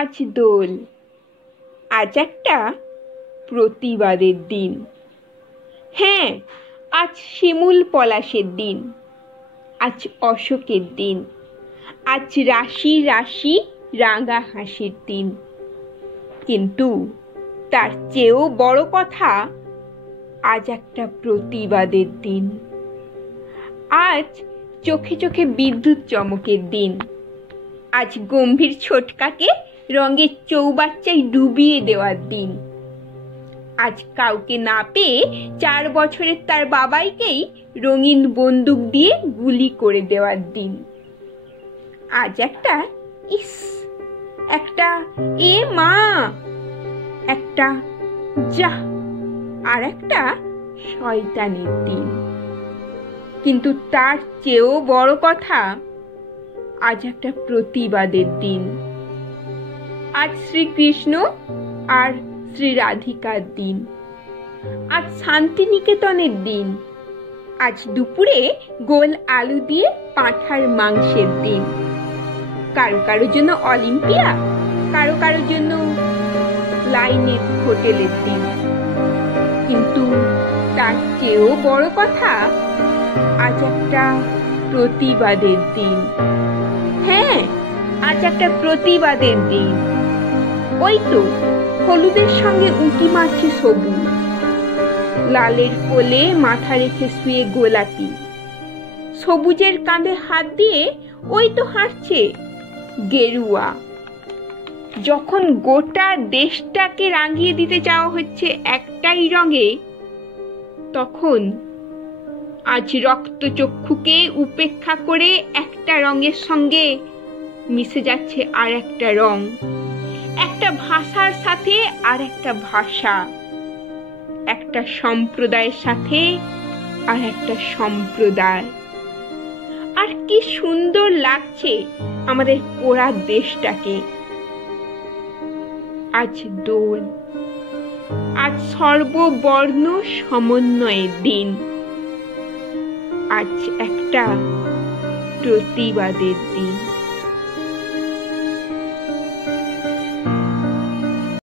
আজ দোল, আজ একটা প্রতিবাদের দিন। হ্যাঁ, আজ শিমুল পলাশের দিন, আজ অশোকের দিন, আজ রাশি রাশি রাঙা হাসির দিন। কিন্তু তার চেয়েও বড় কথা, আজ একটা প্রতিবাদের দিন। আজ চোখে চোখে বিদ্যুৎ চমকের দিন। আজ গম্ভীর ছোটকাকে রঙের চৌবাচ্চায় ডুবিয়ে দেওয়ার দিন। আজ কাউকে না পেয়ে 4 বছরের তার বাবাইকেই রঙিন বন্দুক দিয়ে গুলি করে দেওয়ার দিন। আজ একটা ইস, একটা এ মা, একটা যা, আর একটা শয়তানের দিন। কিন্তু তার চেয়েও বড় কথা, আজ একটা প্রতিবাদের দিন। আজ শ্রীকৃষ্ণ আর শ্রী রাধিকার দিন। আজ শান্তিনিকেতনের দিন। আজ দুপুরে গোল আলু দিয়ে পাঁঠার মাংসের দিন। কারো কারো জন্য অলিম্পিয়া, কারো কারো জন্য লাইনের হোটেলের দিন। কিন্তু তার চেয়েও বড় কথা, আজ একটা প্রতিবাদের দিন। হ্যাঁ, আজ একটা প্রতিবাদের দিন। ওই তো হলুদের সঙ্গে উঁকি মারছে সবুজ, লালের কোলে মাথা রেখে শুয়ে গোলাপি, সবুজের কাঁধে হাত দিয়ে ওই তো হাঁটছে গেরুয়া। যখন গোটা দেশটাকে রাঙিয়ে দিতে চাওয়া হচ্ছে একটাই রঙে, তখন আজ রক্তচক্ষুকে উপেক্ষা করে একটা রঙের সঙ্গে মিশে যাচ্ছে আর একটা রং, একটা ভাষার সাথে আর একটা ভাষা, একটা সম্প্রদায়ের সাথে আর একটা সম্প্রদায়। আর কি সুন্দর লাগছে আমাদের পোড়া দেশটাকে। আজ দোল, আজ সর্ববর্ণ সমন্বয়ের দিন, আজ একটা প্রতিবাদের দিন।